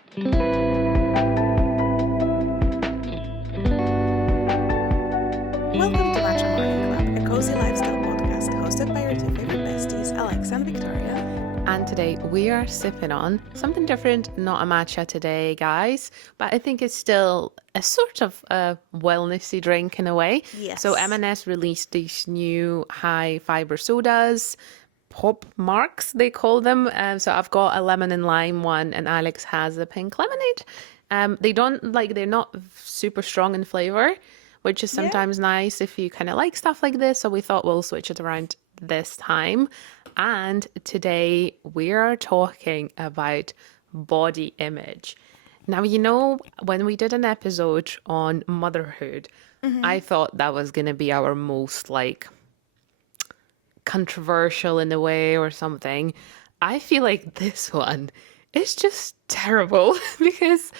Welcome to Matcha Morning Club, a cozy lifestyle podcast hosted by your two favorite besties, Alex and Victoria. And today we are sipping on something different, not a matcha today, guys, but I think it's still a sort of a wellnessy drink in a way. Yes. So M&S released these new high fiber sodas, pop marks they call them. So I've got a lemon and lime one, and Alex has a pink lemonade. They're not super strong in flavor, which is sometimes nice if you kind of like stuff like this. So we thought we'll switch it around this time. And today we are talking about body image. Now, when we did an episode on motherhood, I thought that was going to be our most controversial in a way or something. I feel like this one is just terrible because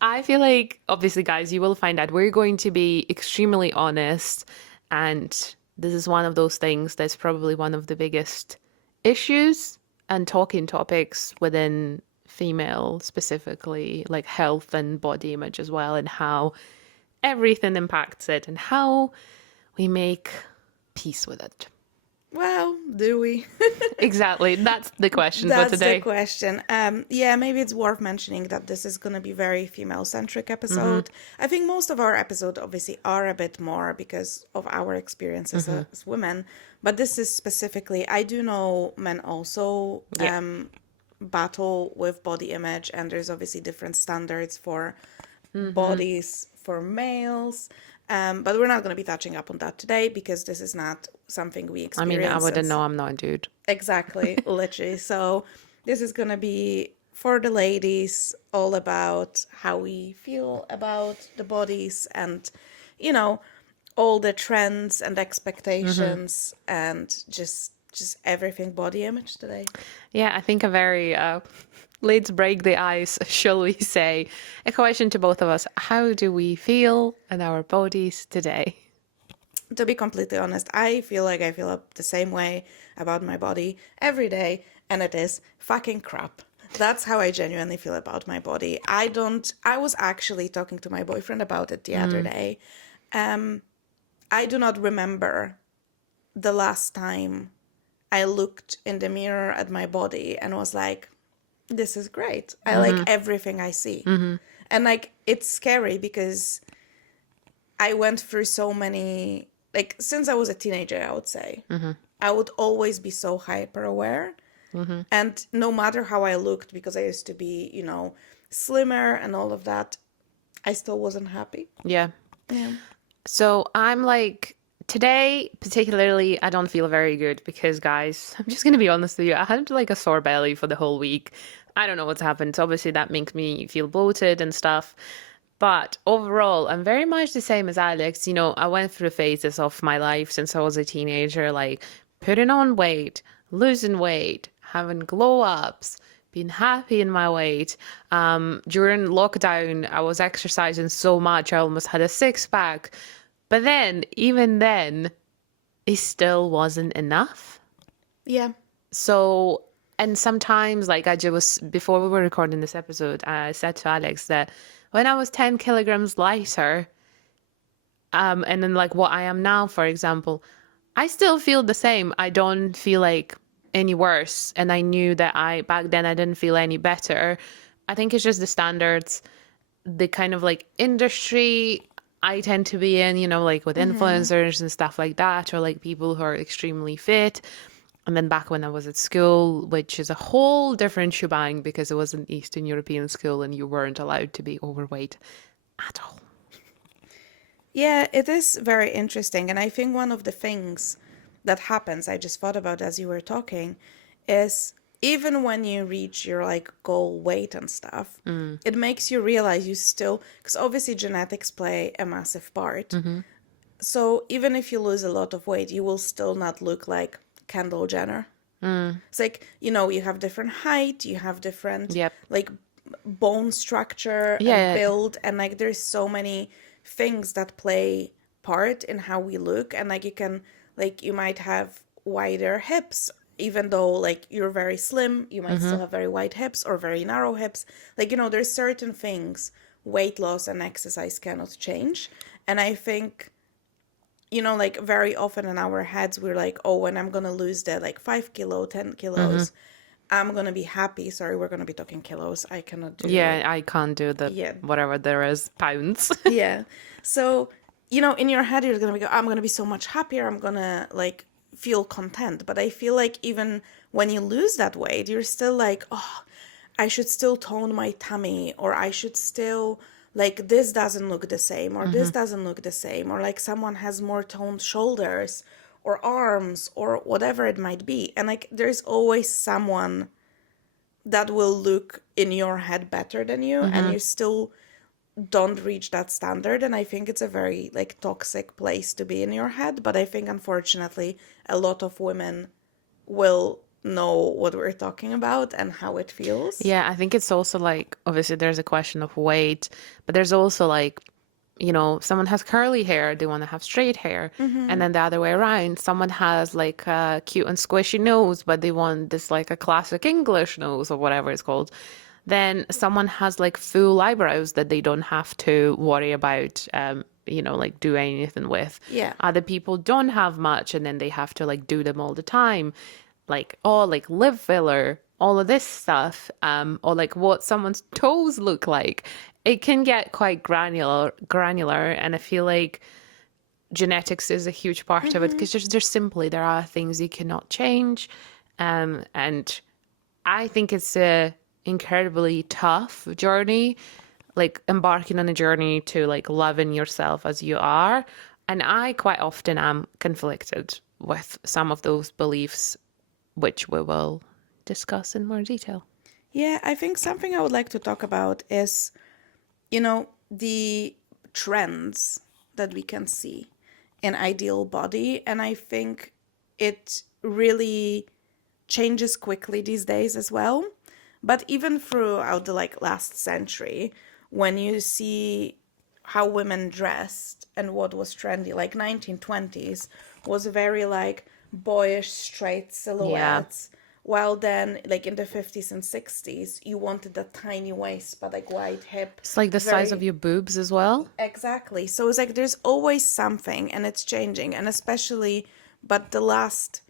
I feel like, obviously, guys, you will find out we're going to be extremely honest. And this is one of those things that's probably one of the biggest issues and talking topics within female, specifically, like health and body image as well, and how everything impacts it and how we make peace with it. Well, do we? Exactly. That's the question for today. That's the question. Maybe it's worth mentioning that this is going to be very female-centric episode. I think most of our episodes obviously are a bit more because of our experiences as women. But this is specifically, I do know men also battle with body image, and there's obviously different standards for bodies for males. But we're not going to be touching up on that today because this is not something we experience. I wouldn't know. I'm not a dude. Exactly, literally. So this is going to be for the ladies, all about how we feel about the bodies and, all the trends and expectations and just everything body image today. Yeah, I think a very... let's break the ice, shall we say. A question to both of us. How do we feel in our bodies today? To be completely honest, I feel like I feel the same way about my body every day, and it is fucking crap. That's how I genuinely feel about my body. I was actually talking to my boyfriend about it the other day. I do not remember the last time I looked in the mirror at my body and was like, this is great. I like everything I see. And it's scary because I went through so many, since I was a teenager, I would say, I would always be so hyper aware. And no matter how I looked, because I used to be, slimmer and all of that, I still wasn't happy. Yeah. So I'm today, particularly, I don't feel very good because, guys, I'm just going to be honest with you. I had a sore belly for the whole week. I don't know what's happened. So obviously, that makes me feel bloated and stuff. But overall, I'm very much the same as Alex. I went through phases of my life since I was a teenager, putting on weight, losing weight, having glow-ups, being happy in my weight. During lockdown, I was exercising so much, I almost had a six-pack. But even then, it still wasn't enough. Yeah. So, and sometimes, before we were recording this episode, I said to Alex that when I was 10 kilograms lighter, and then what I am now, for example, I still feel the same. I don't feel any worse. And I knew that back then I didn't feel any better. I think it's just the standards, the kind of industry I tend to be in, with influencers and stuff like that, or people who are extremely fit. And then back when I was at school, which is a whole different shebang because it was an Eastern European school and you weren't allowed to be overweight at all. Yeah, it is very interesting. And I think one of the things that happens, I just thought about as you were talking, is even when you reach your goal weight and stuff, it makes you realize you still, because obviously genetics play a massive part. So even if you lose a lot of weight, you will still not look like Kendall Jenner. It's you have different height, you have different bone structure and build, and there's so many things that play part in how we look, and you can you might have wider hips even though like you're very slim, you might still have very wide hips or very narrow hips. Like, there's certain things weight loss and exercise cannot change. And I think, like very often in our heads, we're like, oh, when I'm going to lose the like 5 kilo, 10 kilos, I'm going to be happy. Sorry, we're going to be talking kilos. I cannot do. Yeah, I can't do the Yeah. whatever there is pounds. Yeah. So, in your head, you're going to be, I'm going to be so much happier. I'm going to like feel content. But I feel like even when you lose that weight, you're still like, oh, I should still tone my tummy, or I should still, like, this doesn't look the same, or this doesn't look the same, or like someone has more toned shoulders or arms or whatever it might be. And like, there's always someone that will look in your head better than you, and you still don't reach that standard. And I think it's a very like toxic place to be in your head. But I think unfortunately a lot of women will know what we're talking about and how it feels. Yeah, I think it's also like, obviously there's a question of weight, but there's also like, someone has curly hair, they want to have straight hair. And then the other way around, someone has like a cute and squishy nose, but they want this like a classic English nose or whatever it's called. Then someone has like full eyebrows that they don't have to worry about, like do anything with. Yeah. Other people don't have much, and then they have to like do them all the time. Like, like lip filler, all of this stuff, or like what someone's toes look like. It can get quite granular, and I feel like genetics is a huge part of it, because there are things you cannot change, and I think it's a incredibly tough journey, like embarking on a journey to like loving yourself as you are, and I quite often am conflicted with some of those beliefs, which we will discuss in more detail. Yeah, I think something I would like to talk about is, the trends that we can see in ideal body. And I think it really changes quickly these days as well. But even throughout the like last century, when you see how women dressed and what was trendy, like 1920s was very like boyish straight silhouettes. Yeah. While then, like in the 50s and 60s, you wanted a tiny waist, but like wide hip. It's like the size of your boobs as well. Exactly. So it's like there's always something, and it's changing. And especially, but the last,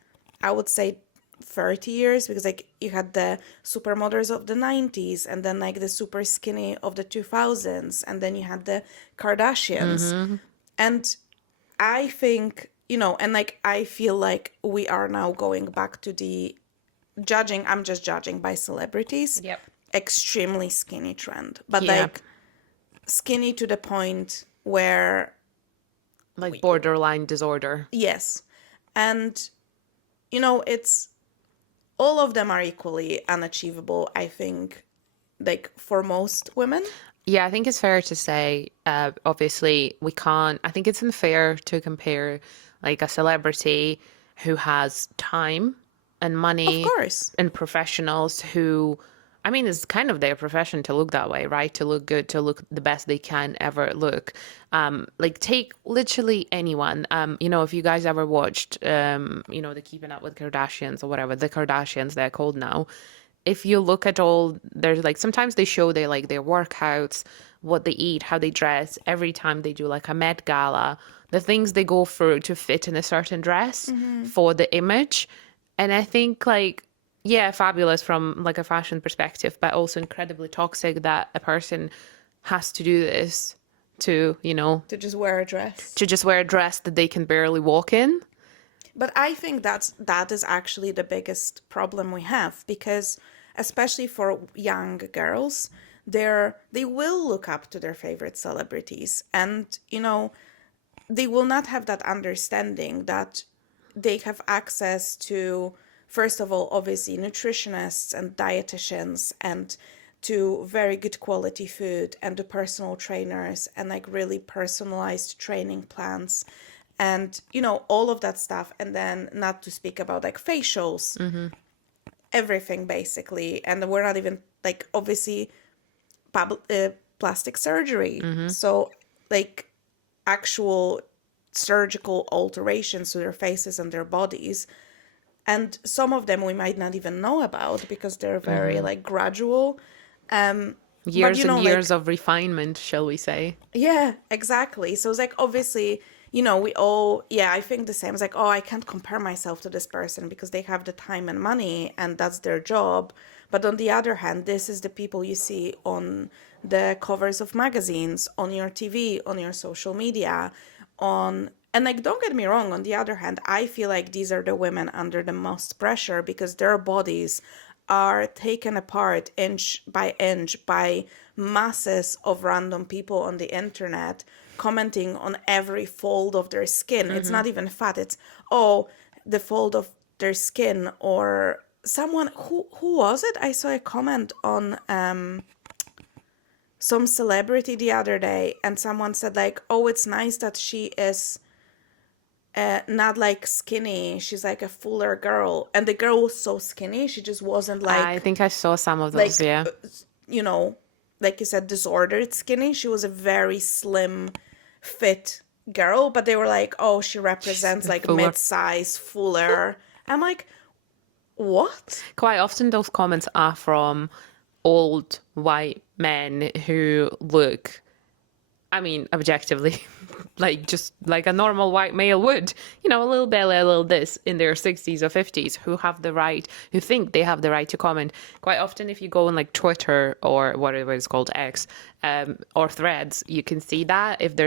I would say, 30 years, because like you had the supermodels of the 90s, and then like the super skinny of the 2000s, and then you had the Kardashians. And I think, and like I feel like we are now going back to the I'm just judging by celebrities. Yep. Extremely skinny trend. But like skinny to the point where like borderline disorder. Yes. And it's all of them are equally unachievable, I think, like for most women. Yeah, I think it's fair to say, obviously, I think it's unfair to compare like a celebrity who has time and money, of course, and professionals who, I mean, it's kind of their profession to look that way, right? To look good, to look the best they can ever look. Like take literally anyone. If you guys ever watched, the Keeping Up with Kardashians or whatever, the Kardashians they're called now. If you look at all, there's like sometimes they show their workouts, what they eat, how they dress. Every time they do like a Met Gala, the things they go through to fit in a certain dress for the image. And I think like, yeah, fabulous from like a fashion perspective, but also incredibly toxic that a person has to do this to just wear a dress. To just wear a dress that they can barely walk in. But I think that is actually the biggest problem we have, because especially for young girls, they will look up to their favorite celebrities, and they will not have that understanding that they have access to, first of all, obviously nutritionists and dietitians, and to very good quality food, and to personal trainers, and like really personalized training plans, and all of that stuff. And then not to speak about like facials, everything basically. And we're not even like obviously plastic surgery, so like actual surgical alterations to their faces and their bodies. And some of them we might not even know about because they're very like gradual. But Years and like, years of refinement, shall we say. yeah, exactly. So it's like, obviously, we all, yeah, I think the same. It's like, oh, I can't compare myself to this person because they have the time and money and that's their job. But on the other hand, this is the people you see on the covers of magazines, on your TV, on your social media, and like, don't get me wrong, on the other hand, I feel like these are the women under the most pressure because their bodies are taken apart inch by inch by masses of random people on the internet commenting on every fold of their skin. It's not even fat, it's, oh, the fold of their skin. Or someone, who was it? I saw a comment on some celebrity the other day, and someone said like, oh, it's nice that she is not like skinny, she's like a fuller girl. And the girl was so skinny, she just wasn't I like think I saw some of those, like yeah. you know like you said, disordered skinny. She was a very slim, fit girl, but they were like, oh, she represents like Fuller. mid-size, fuller. I'm like, what? Quite often those comments are from old white men who look, I mean, objectively, like just like a normal white male would, a little belly, a little this in their 60s or 50s, who have the right, who think they have the right to comment. Quite often, if you go on like Twitter or whatever it's called, X, or Threads, you can see that if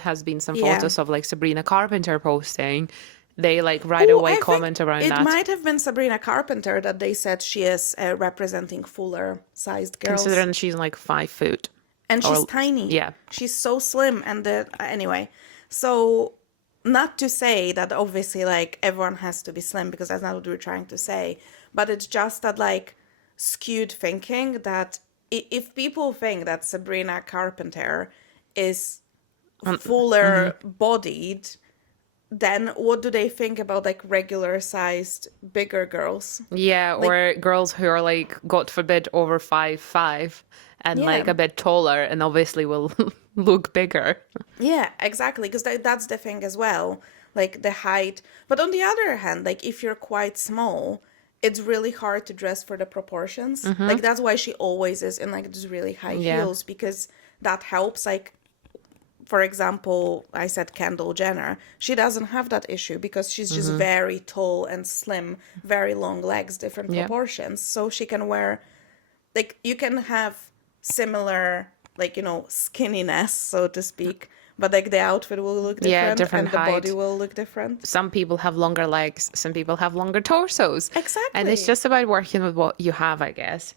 has been some Yeah. photos of like Sabrina Carpenter posting, they like right Oh, away I think comment around it that. might have been Sabrina Carpenter that they said she is representing fuller sized girls. Considering she's like 5 foot. And she's Or, tiny. yeah. She's so slim. And anyway, so not to say that obviously like everyone has to be slim, because that's not what we're trying to say. But it's just that like skewed thinking that if people think that Sabrina Carpenter is fuller bodied, then what do they think about like regular sized bigger girls? Yeah, Like, or girls who are like, God forbid, over 5'5" and like yeah. a bit taller and obviously will look bigger. Yeah, exactly. Because that's the thing as well, like the height. But on the other hand, like if you're quite small, it's really hard to dress for the proportions. Like that's why she always is in like these really high Yeah. heels, because that helps. Like, for example, I said Kendall Jenner. She doesn't have that issue because she's just very tall and slim, very long legs, different Yeah. proportions. So she can wear, like, you can have similar, like, skinniness, so to speak, but like the outfit will look different, Yeah, different and the height. body will look different. Some people have longer legs, some people have longer torsos. And it's Exactly. just about working with what you have, I guess.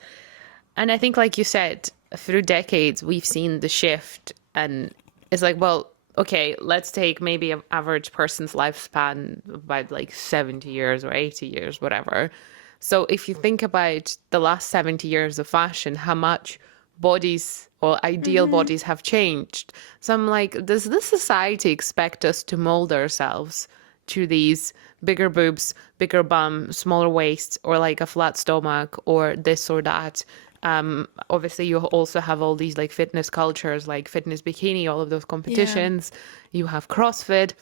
And I think, like you said, through decades, we've seen the shift. And it's like, well, okay, let's take maybe an average person's lifespan about like 70 years or 80 years, whatever. So if you think about the last 70 years of fashion, how much bodies or ideal bodies have changed. So I'm like, does this society expect us to mold ourselves to these bigger boobs, bigger bum, smaller waist, or like a flat stomach, or this or that? Obviously, you also have all these like fitness cultures, like fitness bikini, all of those competitions. You have CrossFit,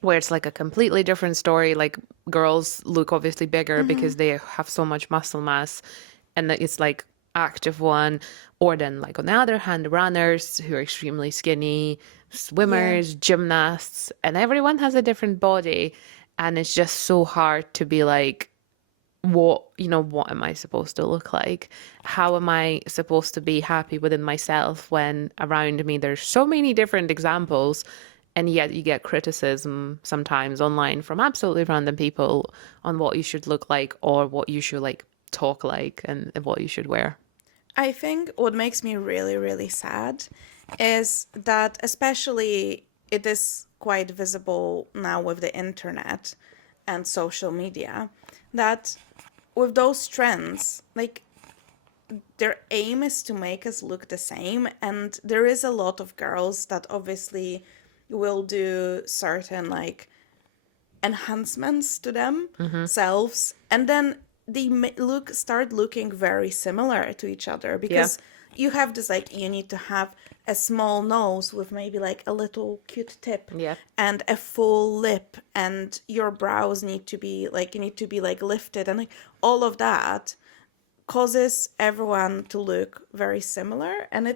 where it's like a completely different story. Like girls look obviously bigger because they have so much muscle mass, and that it's like active one. Or then like on the other hand, runners who are extremely skinny, swimmers, gymnasts, and everyone has a different body. And it's just so hard to be like, what am I supposed to look like? How am I supposed to be happy within myself when around me there's so many different examples, and yet you get criticism sometimes online from absolutely random people on what you should look like or what you should like talk like and what you should wear. I think what makes me really, really sad is that, especially, it is quite visible now with the internet and social media, that with those trends, like, their aim is to make us look the same. And there is a lot of girls that obviously will do certain like enhancements to themselves, and then they start looking very similar to each other because you have this, like, you need to have a small nose with maybe like a little cute tip Yeah. and a full lip, and your brows need to be like, you need to be like lifted, and like all of that causes everyone to look very similar. And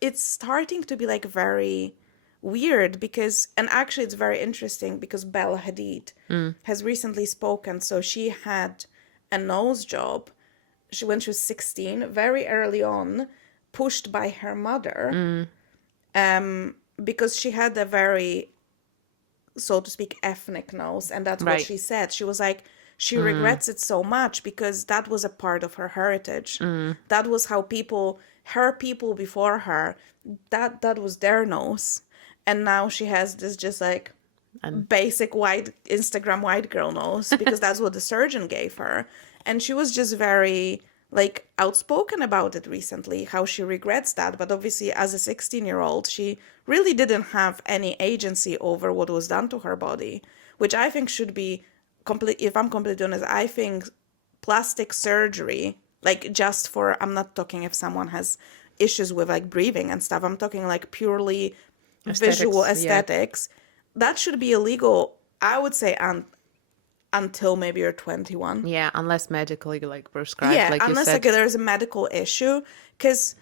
it's starting to be like very weird, because, and actually it's very interesting because Bella Hadid has recently spoken. So she had a nose job when she was 16, very early on, pushed by her mother, because she had a very, so to speak, ethnic nose. And that's what Right. she said. She was like, she regrets it so much because that was a part of her heritage. That was how her people before her, that was their nose. And now she has this just like basic white Instagram white girl nose because that's what the surgeon gave her. And she was just very like outspoken about it recently, how she regrets that. But obviously, as a 16-year-old, she really didn't have any agency over what was done to her body, which I think should be complete. If I'm completely honest, I think plastic surgery, like just for, I'm not talking if someone has issues with like breathing and stuff, I'm talking like purely visual aesthetics, that should be illegal, I would say, until maybe you're 21. Yeah, unless medically like prescribed, Yeah, like you unless said. like there's a medical issue, because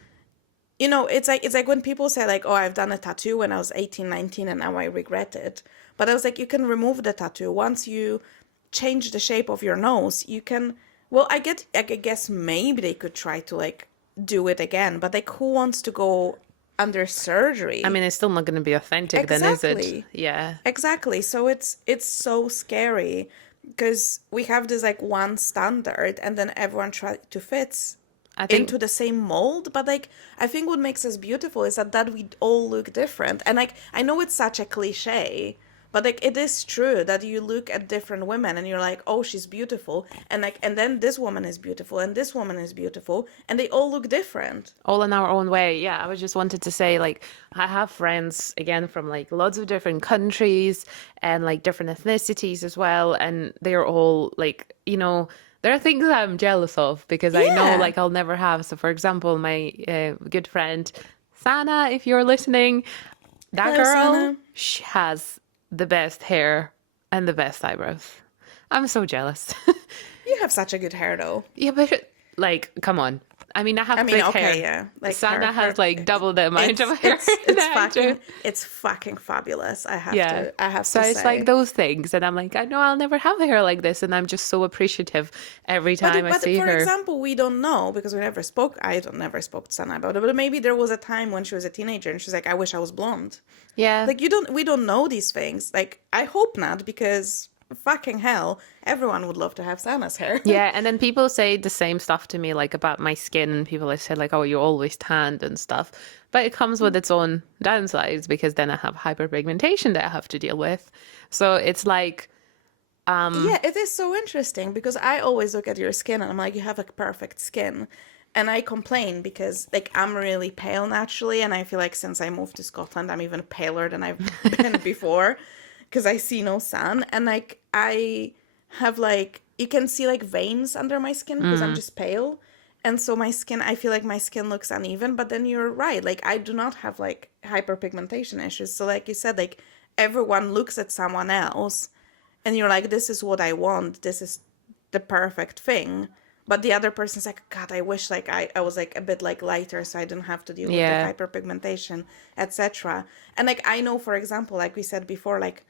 it's like when people say like, oh, I've done a tattoo when I was 18, 19 and now I regret it. But I was like, you can remove the tattoo once you change the shape of your nose. You can, well, I guess maybe they could try to like do it again, but like who wants to go under surgery? I mean, it's still not going to be authentic then, is it? Exactly. Yeah. Exactly. So it's so scary because we have this like one standard and then everyone try to fit I think into the same mold. But like I think what makes us beautiful is that we all look different. And like I know it's such a cliche, but like it is true that you look at different women and you're like, oh, she's beautiful, and like, and then this woman is beautiful and this woman is beautiful, and they all look different. all in our own way. Yeah, I was just wanted to say, like, I have friends again from like lots of different countries and like different ethnicities as well, and they're all like, there are things I'm jealous of because I know Yeah. like I'll never have. So, for example, my good friend Sana, if you're listening, that Hello, girl, Sana. she has the best hair and the best eyebrows. I'm so jealous. You have such a good hair though. Yeah, but like, come on. I mean, I have I mean, thick okay, hair. yeah. Like Sana her has like double the amount of hair. it's fucking fabulous. I have Yeah. to So it's say. like those things, and I'm like, I know I'll never have hair like this, and I'm just so appreciative every time I But see for her. example, we don't know because we never spoke. I don't never spoke to Sana about it. But maybe there was a time when she was a teenager and she's like, "I wish I was blonde." Yeah. Like we don't know these things. Like I hope not, because fucking hell, everyone would love to have Sana's hair. Yeah, and then people say the same stuff to me, like about my skin, and people have said like, "Oh, you're always tanned and stuff," but it comes with its own downsides because then I have hyperpigmentation that I have to deal with. So it's like, Yeah, it is so interesting because I always look at your skin and I'm like, you have a perfect skin. And I complain because like I'm really pale naturally, and I feel like since I moved to Scotland I'm even paler than I've been before because I see no sun, and like I have like, you can see like veins under my skin because I'm just pale. And so my skin, I feel like my skin looks uneven, but then you're right. Like I do not have like hyperpigmentation issues. So like you said, like everyone looks at someone else and you're like, this is what I want. This is the perfect thing. But the other person's like, God, I wish like I was like a bit like lighter so I didn't have to deal Yeah. with the hyperpigmentation, etc. And like I know, for example, like we said before, like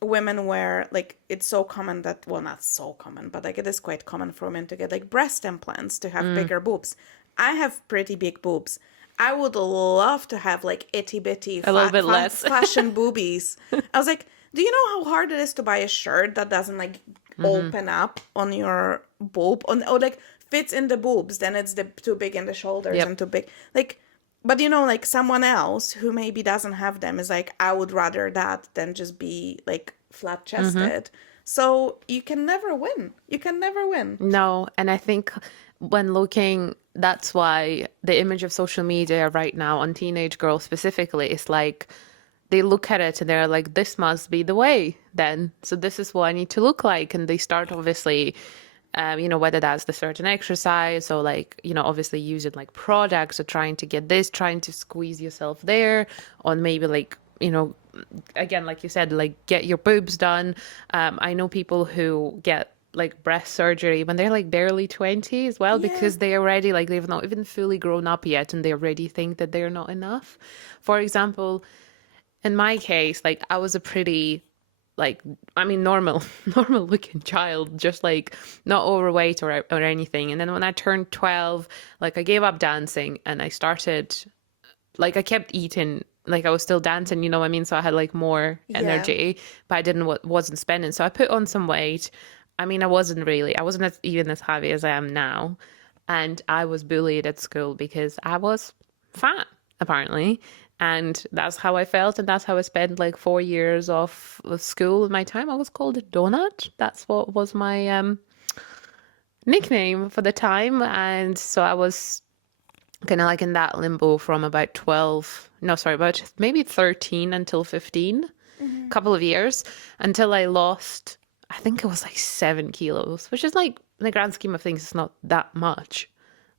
women wear, like it's so common that, well, not so common, but like it is quite common for women to get like breast implants to have bigger boobs. I have pretty big boobs. I would love to have like itty bitty a little bit less. fashion boobies. I was like, do you know how hard it is to buy a shirt that doesn't like open up on your boob, or like fits in the boobs? Then it's too big in the shoulders Yep. and too big. Like, but like someone else who maybe doesn't have them is like, I would rather that than just be like flat chested. So you can never win. You can never win. No, and I think when looking, that's why the image of social media right now on teenage girls specifically is like, they look at it and they're like, this must be the way then. So this is what I need to look like. And they start obviously whether that's the certain exercise or like, obviously using like products or trying to get this, trying to squeeze yourself there, or maybe like, again, like you said, like get your boobs done. I know people who get like breast surgery when they're like barely 20 as well, Yeah. because they already like they've not even fully grown up yet and they already think that they're not enough. For example, in my case, like I was a pretty like normal normal looking child, just like not overweight or anything. And then when I turned 12, like I gave up dancing and I started like I kept eating, like I was still dancing, you know what I mean? So I had like more Yeah. energy, but I wasn't spending. So I put on some weight. I wasn't even as heavy as I am now. And I was bullied at school because I was fat, apparently. And that's how I felt. And that's how I spent like 4 years of school. My time, I was called a donut. That's what was my nickname for the time. And so I was kind of like in that limbo from about 12, no, sorry, about maybe 13 until 15, a couple of years until I lost, I think it was like 7 kilos, which is like, in the grand scheme of things, it's not that much.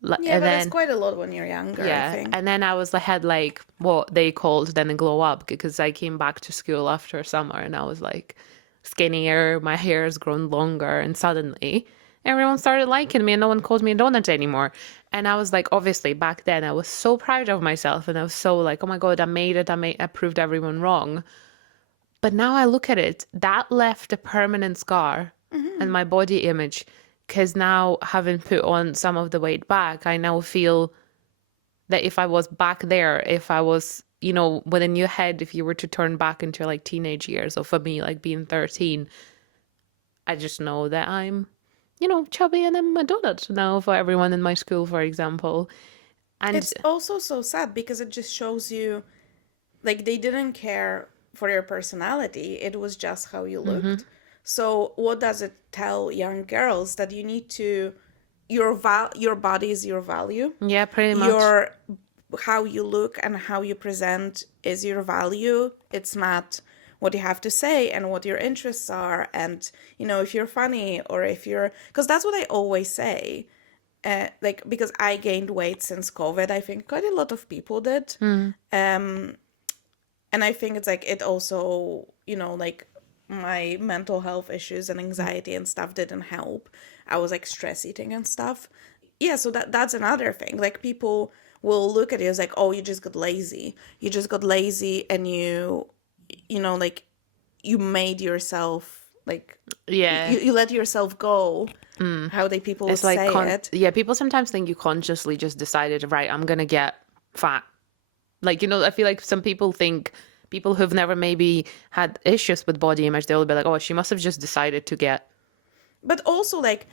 Yeah, And but it's then, quite a lot when you're younger, I yeah, think. and then I had like what they called then a glow up because I came back to school after summer and I was like skinnier, my hair has grown longer, and suddenly everyone started liking me and no one called me a donut anymore. And I was like, obviously back then I was so proud of myself and I was so like, oh my God, I made it. I proved everyone wrong. But now I look at it, that left a permanent scar on my body image. Because now, having put on some of the weight back, I now feel that if I was back there, if I was, within your head, if you were to turn back into like teenage years, or for me, like being 13, I just know that I'm, chubby and I'm a donut now for everyone in my school, for example. And It's also so sad because it just shows you, like, they didn't care for your personality, it was just how you looked. So, what does it tell young girls? That you need to, your body is your value. yeah, pretty much. Your how you look and how you present is your value. It's not what you have to say and what your interests are, and if you're funny or if you're, because that's what I always say. Like, because I gained weight since COVID, I think quite a lot of people did. And I think it's like, it also, like, my mental health issues and anxiety and stuff didn't help. I was like stress eating and stuff. Yeah, so that's another thing. Like, people will look at you as like, oh, you just got lazy. You just got lazy and like, you made yourself, like, Yeah. you let yourself go. How they people It's like, say it. yeah, people sometimes think you consciously just decided, right, I'm going to get fat. Like, I feel like some people think people who've never maybe had issues with body image, they'll be like, oh, she must have just decided to get. But also, like,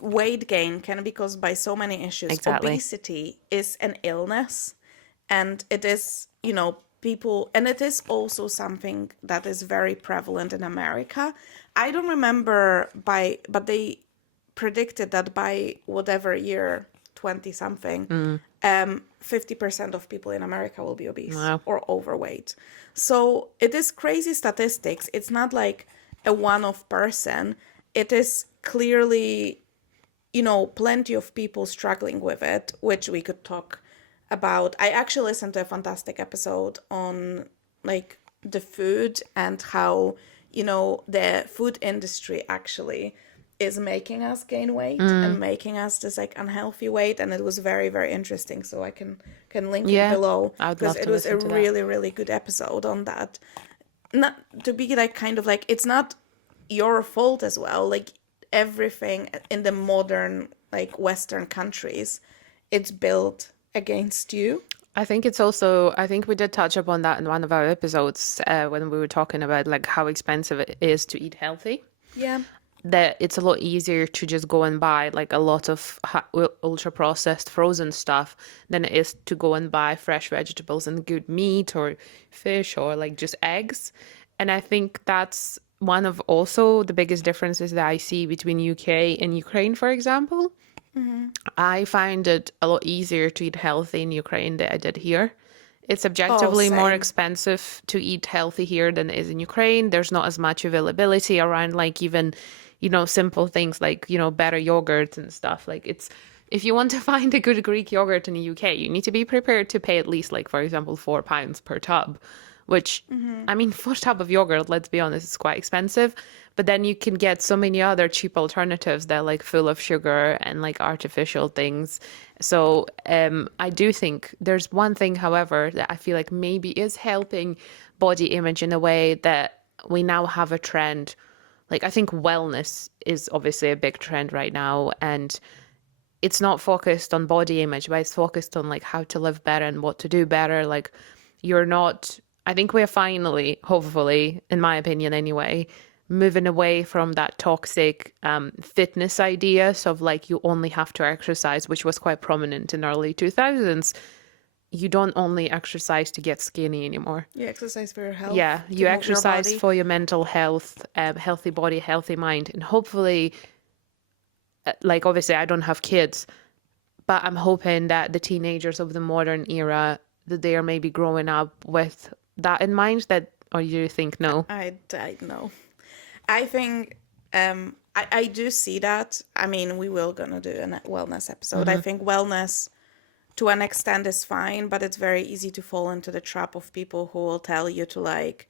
weight gain can be caused by so many issues. Exactly. Obesity is an illness, and it is, people, and it is also something that is very prevalent in America. I don't remember but they predicted that by whatever year, 20 something, 50% of people in America will be obese or overweight. So it is crazy statistics. It's not like a one-off person. It is clearly, plenty of people struggling with it, which we could talk about. I actually listened to a fantastic episode on, like, the food and how, the food industry actually is making us gain weight and making us this, like, unhealthy weight. And it was very, very interesting. So I can link it below, I would because love it to was a listen to that. really, really good episode on that. Not to be like, kind of like, it's not your fault as well. Like, everything in the modern, like, Western countries, it's built against you. I think we did touch upon that in one of our episodes when we were talking about like how expensive it is to eat healthy. Yeah. That it's a lot easier to just go and buy like a lot of ultra processed frozen stuff than it is to go and buy fresh vegetables and good meat or fish or like just eggs. And I think that's one of also the biggest differences that I see between UK and Ukraine, for example. I find it a lot easier to eat healthy in Ukraine than I did here. It's objectively more Same. expensive to eat healthy here than it is in Ukraine. There's not as much availability around, like, even, simple things like, better yogurts and stuff. Like if you want to find a good Greek yogurt in the UK, you need to be prepared to pay at least, like, for example, £4 per tub, which, I mean, for a tub of yogurt, let's be honest, it's quite expensive. But then you can get so many other cheap alternatives that are like full of sugar and like artificial things. So I do think there's one thing, however, that I feel like maybe is helping body image in a way that we now have a trend. Like, I think wellness is obviously a big trend right now, and it's not focused on body image, but it's focused on like how to live better and what to do better. Like, you're not, I think we're finally, hopefully, in my opinion anyway, moving away from that toxic fitness ideas of like you only have to exercise, which was quite prominent in early 2000s. You don't only exercise to get skinny anymore. You exercise for your health. Yeah, to you move your exercise body. for your mental health, healthy body, healthy mind. And hopefully, like, obviously I don't have kids, but I'm hoping that the teenagers of the modern era, that they are maybe growing up with that in mind. That, or you think no? I know. I think I do see that. I mean, we will gonna do a wellness episode. I think wellness to an extent is fine, but it's very easy to fall into the trap of people who will tell you to, like,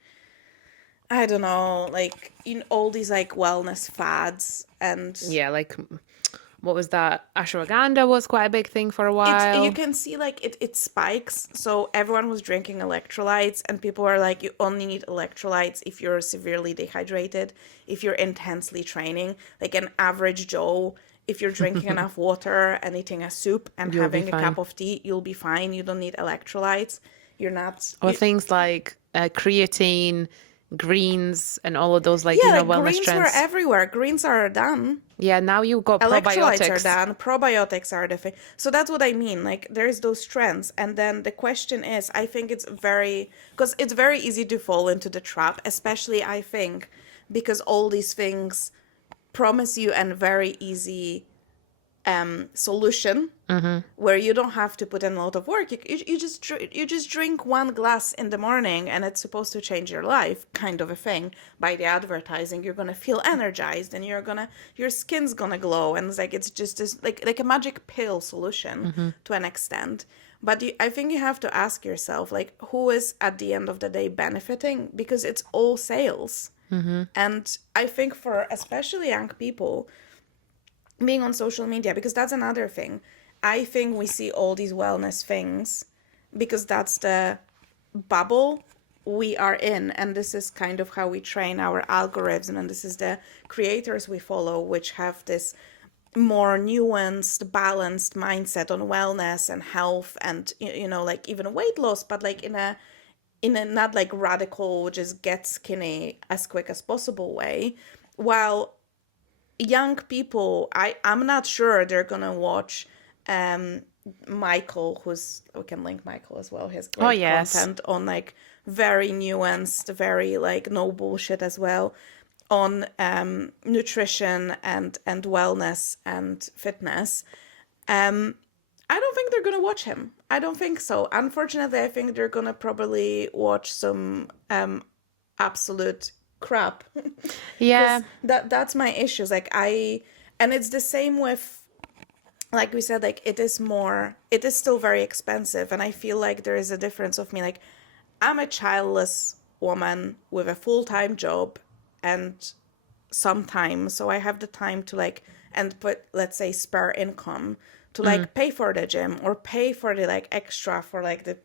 I don't know, like, all these like wellness fads. And Yeah, like, what was that? Ashwagandha was quite a big thing for a while. you can see like it spikes. So everyone was drinking electrolytes, and people are like, you only need electrolytes if you're severely dehydrated, if you're intensely training. Like an average Joe, if you're drinking enough water and eating a soup and You'll be having a fine. cup of tea, you'll be fine. You don't need electrolytes. You're not. Or things like creatine, greens, and all of those, like, Yeah, like wellness greens were trends. everywhere. Greens are done. Yeah, now you've got Electrolytes are probiotics. done. Probiotics are the thing. So that's what I mean. Like, there's those trends. And then the question is, I think it's because it's very easy to fall into the trap, especially, I think, because all these things promise you a very easy solution where you don't have to put in a lot of work. You just drink one glass in the morning, and it's supposed to change your life, kind of a thing. By the advertising, you're gonna feel energized, and your skin's gonna glow, and it's just this like a magic pill solution to an extent. But I think you have to ask yourself, like, who is at the end of the day benefiting, because it's all sales. And I think for especially young people, being on social media, because that's another thing. I think we see all these wellness things because that's the bubble we are in, and this is kind of how we train our algorithm, and this is the creators we follow, which have this more nuanced, balanced mindset on wellness and health, and like even weight loss, but like in a not like radical, just get skinny as quick as possible way. While young people, I'm not sure they're gonna watch Michael, we can link Michael as well. He has great yes. content on like very nuanced, very like no bullshit as well, on nutrition and wellness and fitness. I don't think they're gonna watch him. I don't think so. Unfortunately, I think they're gonna probably watch some absolute crap. Yeah. That's my issues. Like and it's the same with, like we said, like it is still very expensive, and I feel like there is a difference of me. Like, I'm a childless woman with a full-time job and some time, so I have the time to like, and put, let's say, spare income to like pay for the gym or pay for the like extra for like the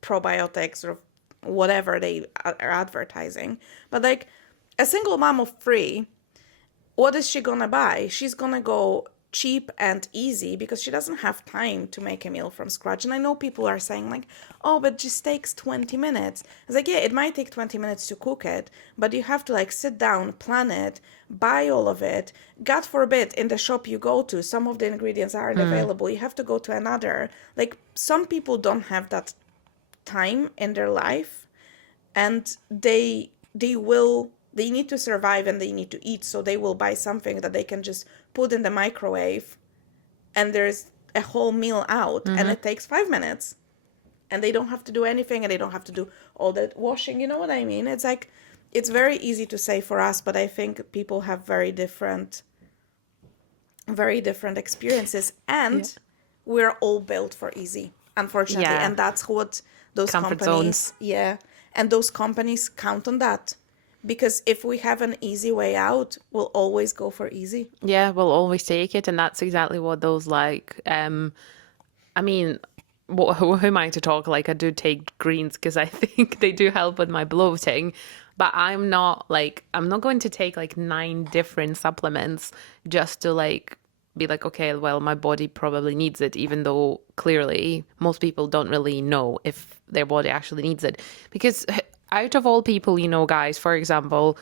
probiotics or whatever they are advertising. But like a single mom of 3, what is she gonna buy? She's gonna go cheap and easy because she doesn't have time to make a meal from scratch. And I know people are saying like, oh, but it just takes 20 minutes. It's like, yeah, it might take 20 minutes to cook it, but you have to like sit down, plan it, buy all of it. God forbid, in the shop you go to, some of the ingredients aren't available. You have to go to another. Like, some people don't have that time in their life, and they need to survive and they need to eat, so they will buy something that they can just put in the microwave, and there's a whole meal out, and it takes 5 minutes, and they don't have to do anything, and they don't have to do all that washing. You know what I mean? It's like, it's very easy to say for us, but I think people have very different experiences, Yeah. and we're all built for easy, unfortunately, Yeah. and that's what those Comfort companies, zones. yeah, and those companies count on that, because if we have an easy way out, we'll always go for easy. Yeah, we'll always take it, and that's exactly what those like. I mean, who am I to talk? Like, I do take greens because I think they do help with my bloating, but I'm not going to take like 9 different supplements just to like be like, okay, well, my body probably needs it, even though clearly most people don't really know if their body actually needs it. Because out of all people, guys, for example,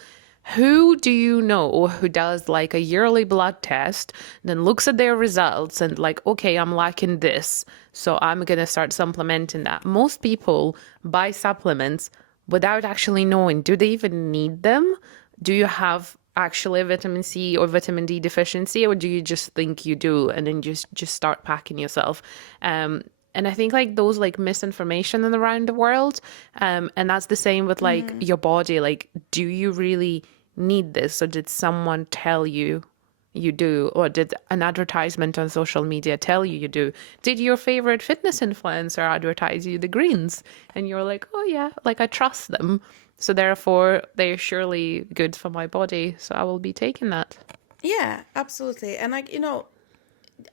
who do you know who does like a yearly blood test, then looks at their results and like, okay, I'm lacking this, so I'm gonna start supplementing that? Most people buy supplements without actually knowing, do they even need them? Do you have actually a vitamin C or vitamin D deficiency, or do you just think you do and then just start packing yourself? And I think like those like misinformation in around the world, and that's the same with like your body. Like, do you really need this, or did someone tell you you do, or did an advertisement on social media tell you you do? Did your favorite fitness influencer advertise you the greens, and you're like, oh yeah, like I trust them, so therefore they're surely good for my body, so I will be taking that. Yeah, absolutely. And like,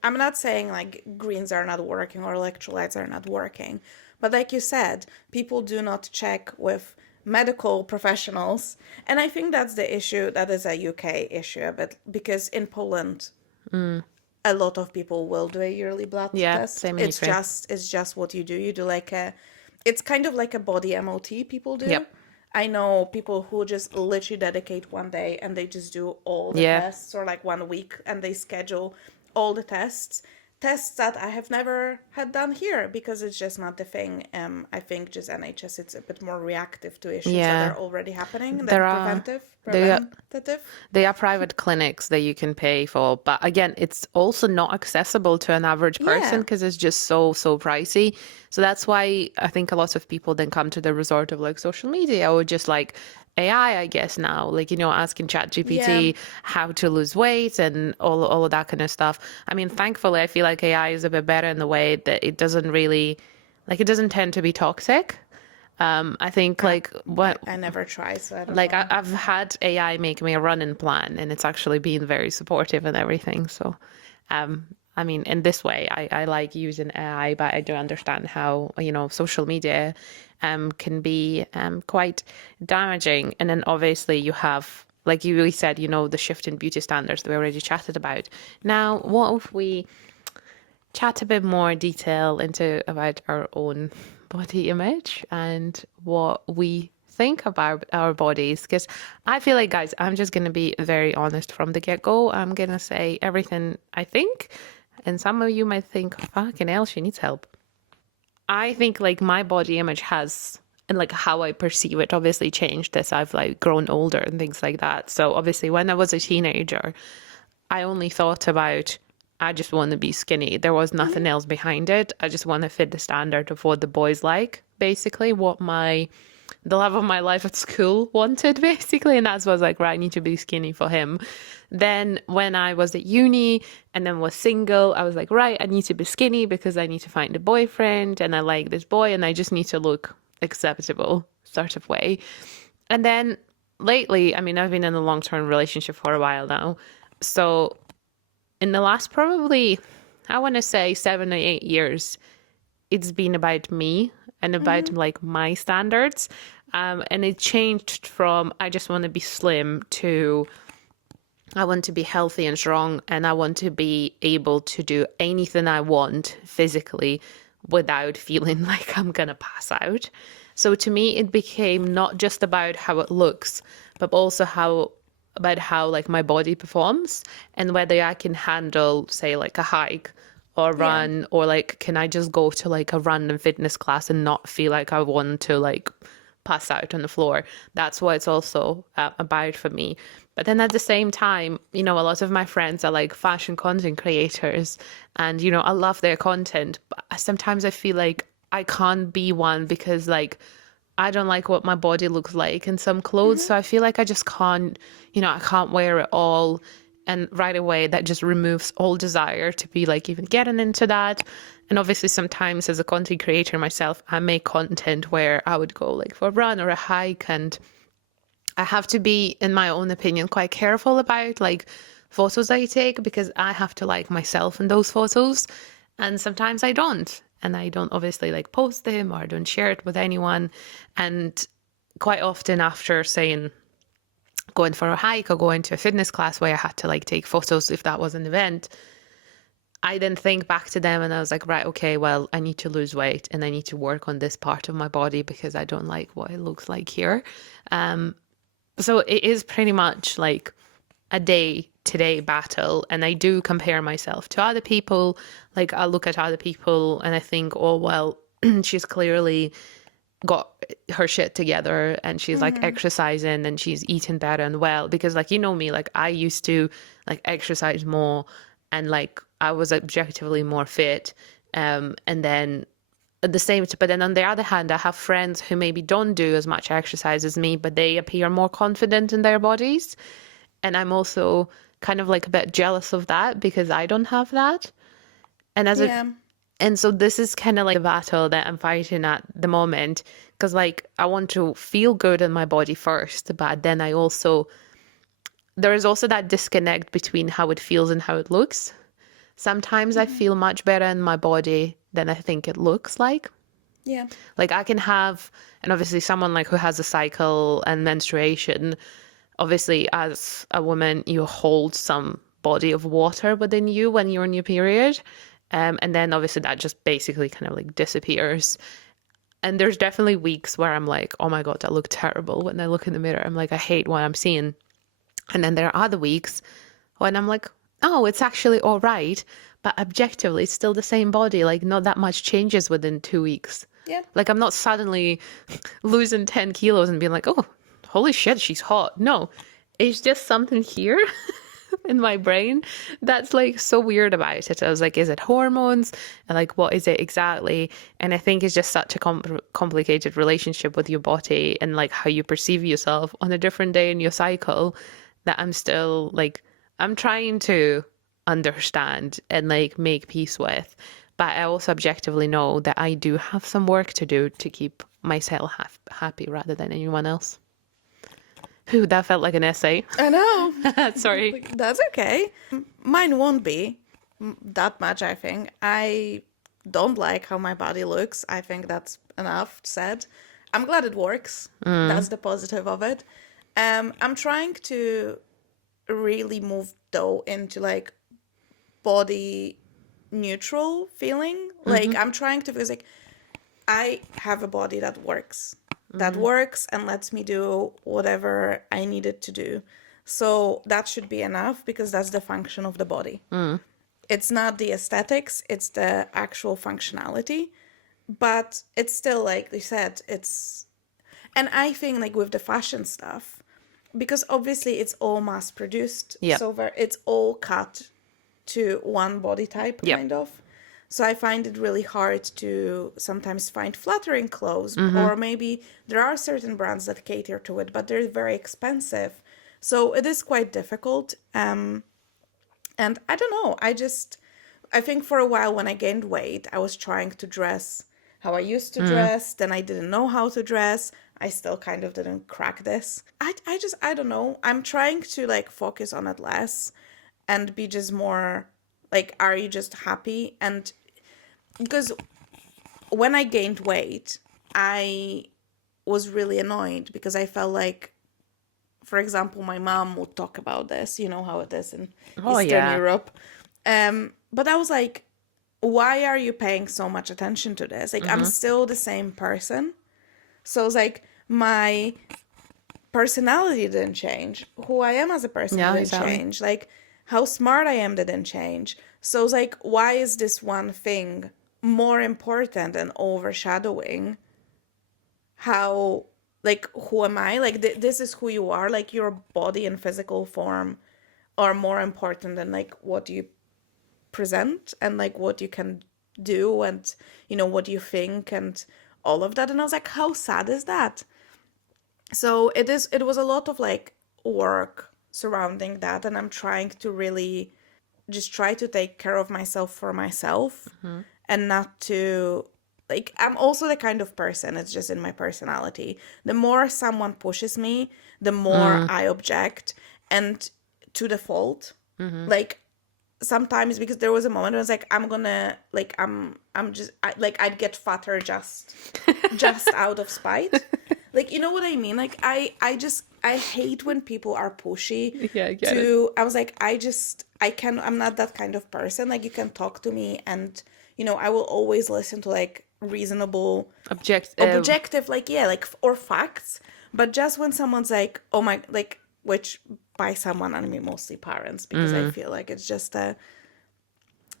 I'm not saying like greens are not working or electrolytes are not working, but like you said, people do not check with medical professionals. And I think that's the issue. That is a UK issue a bit, because in Poland, a lot of people will do a yearly blood Yeah, test. same in It's Ukraine. just what you do. You do like it's kind of like a body MOT people do. Yep. I know people who just literally dedicate one day and they just do all the Yeah. tests, or like one week, and they schedule all the tests that I have never had done here, because it's just not the thing. I think just NHS, it's a bit more reactive to issues that Yeah. are already happening than There are there preventative. They are private clinics that you can pay for, but again, it's also not accessible to an average person Yeah, because it's just so pricey. So that's why I think a lot of people then come to the resort of like social media or just like AI, I guess now, like, asking yeah, ChatGPT how to lose weight and all of that kind of stuff. I mean, thankfully, I feel like AI is a bit better in the way that it doesn't really, like, it doesn't tend to be toxic. I think like what I never try, so I don't like know. I've had AI make me a running plan, and it's actually been very supportive and everything. So, I mean, in this way, I like using AI, but I do understand how, social media, can be, quite damaging. And then obviously you have, like you really said, the shift in beauty standards that we already chatted about. Now, what if we chat a bit more detail into about our own body image and what we think about our bodies? Because I feel like, guys, I'm just going to be very honest from the get-go. I'm going to say everything I think, and some of you might think, fucking hell, she needs help. I think like my body image has, and like how I perceive it, obviously changed as I've like grown older and things like that. So obviously when I was a teenager, I only thought about, I just want to be skinny. There was nothing else behind it. I just want to fit the standard of what the boys like, basically, what the love of my life at school wanted, basically. And that's was like, right, I need to be skinny for him. Then when I was at uni and then was single, I was like, right, I need to be skinny because I need to find a boyfriend and I like this boy and I just need to look acceptable sort of way. And then lately, I mean, I've been in a long-term relationship for a while now. So in the last probably, I want to say 7 or 8 years, it's been about me and about like my standards. And it changed from I just want to be slim to I want to be healthy and strong, and I want to be able to do anything I want physically without feeling like I'm gonna pass out. So to me, it became not just about how it looks, but also about how like my body performs and whether I can handle, say, like a hike or Yeah. run, or like can I just go to like a random fitness class and not feel like I want to like pass out on the floor. That's what it's also about for me. But then at the same time, a lot of my friends are like fashion content creators, and I love their content, but sometimes I feel like I can't be one because like I don't like what my body looks like in some clothes. So I feel like I just can't, I can't wear it all. And right away, that just removes all desire to be like even getting into that. And obviously, sometimes as a content creator myself, I make content where I would go like for a run or a hike. And I have to be, in my own opinion, quite careful about like photos I take, because I have to like myself in those photos. And sometimes I don't. And I don't obviously like post them, or I don't share it with anyone. And quite often after saying going for a hike or going to a fitness class where I had to like take photos if that was an event, I then think back to them and I was like, right, okay, well, I need to lose weight and I need to work on this part of my body because I don't like what it looks like here. So it is pretty much like a day to day battle. And I do compare myself to other people. Like I look at other people and I think, oh, well, she's clearly got her shit together and she's like exercising and she's eating better and well, because like, me, like I used to like exercise more and like I was objectively more fit. And then at the same, but then on the other hand, I have friends who maybe don't do as much exercise as me, but they appear more confident in their bodies. And I'm also kind of like a bit jealous of that because I don't have that. And Yeah. and so this is kind of like a battle that I'm fighting at the moment, because like I want to feel good in my body first, but then there is also that disconnect between how it feels and how it looks. Sometimes I feel much better in my body than I think it looks like. Yeah. Like I can have, and obviously someone like who has a cycle and menstruation, obviously as a woman, you hold some body of water within you when you're in your period. And then obviously that just basically kind of like disappears. And there's definitely weeks where I'm like, oh my God, I look terrible. When I look in the mirror, I'm like, I hate what I'm seeing. And then there are other weeks when I'm like, oh, it's actually all right. But objectively, it's still the same body. Like not that much changes within 2 weeks. Yeah. Like I'm not suddenly losing 10 kilos and being like, oh, holy shit, she's hot. No, it's just something here in my brain that's like so weird about it. I was like, is it hormones? And like, what is it exactly? And I think it's just such a complicated relationship with your body and like how you perceive yourself on a different day in your cycle that I'm still like, I'm trying to understand and like make peace with. But I also objectively know that I do have some work to do to keep myself happy rather than anyone else. Whew, that felt like an essay. I know. Sorry. That's okay. Mine won't be that much, I think. I don't like how my body looks. I think that's enough said. I'm glad it works. That's the positive of it. I'm trying to really move though into like body neutral feeling. Like I'm trying to feel like I have a body that works. That works and lets me do whatever I need it to do. So that should be enough because that's the function of the body. It's not the aesthetics, it's the actual functionality. But it's still, like they said, it's. And I think, like, with the fashion stuff, because obviously it's all mass produced, Yeah. so it's all cut to one body type, Yep. kind of. So I find it really hard to sometimes find flattering clothes, or maybe there are certain brands that cater to it, but they're very expensive. So it is quite difficult. And I don't know, I think for a while when I gained weight, I was trying to dress how I used to dress, then I didn't know how to dress. I still kind of didn't crack this. I don't know. I'm trying to like focus on it less and be just more like, are you just happy? And because when I gained weight, I was really annoyed because I felt like, for example, my mom would talk about this, you know how it is in Eastern Europe. But I was like, why are you paying so much attention to this? Like, I'm still the same person. So it's like, my personality didn't change. Who I am as a person didn't change. Like, how smart I am didn't change. So it's like, why is this one thing more important and overshadowing how, like, who am I? Like, this is who you are. Like, your body and physical form are more important than, like, what you present and, like, what you can do and, you know, what you think and all of that. And I was like, how sad is that? So it was a lot of like work surrounding that, and I'm trying to really just try to take care of myself for myself, and not to, like, I'm also the kind of person, it's just in my personality, the more someone pushes me, the more I object, and to the fault. Like, sometimes, because there was a moment when I was like, I'm gonna, like, I'm just like, I'd get fatter just out of spite. Like, you know what I mean? Like, I hate when people are pushy. Yeah, I get it. I was like, I'm not that kind of person. Like, you can talk to me, and, I will always listen to, like, reasonable, objective, like, yeah, like, or facts. But just when someone's like, oh my, like, which by someone, I mean mostly parents, because I feel like it's just and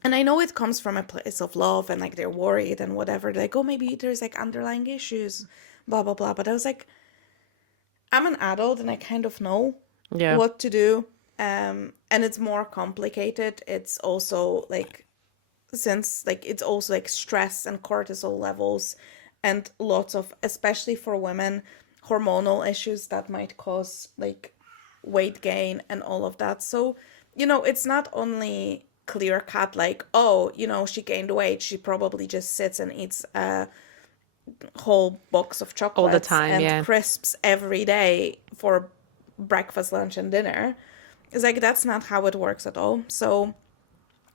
I know it comes from a place of love, and like they're worried and whatever. They're like, oh, maybe there's like underlying issues, blah, blah, blah. But I was like, I'm an adult and I kind of know Yeah. what to do. And it's more complicated. It's also like, since like it's also like stress and cortisol levels, and lots of, especially for women, hormonal issues that might cause like weight gain and all of that. So, it's not only clear cut, like, oh, she gained weight, she probably just sits and eats a whole box of All the chocolates time, and yeah. crisps every day for breakfast, lunch, and dinner. It's like, that's not how it works at all. So,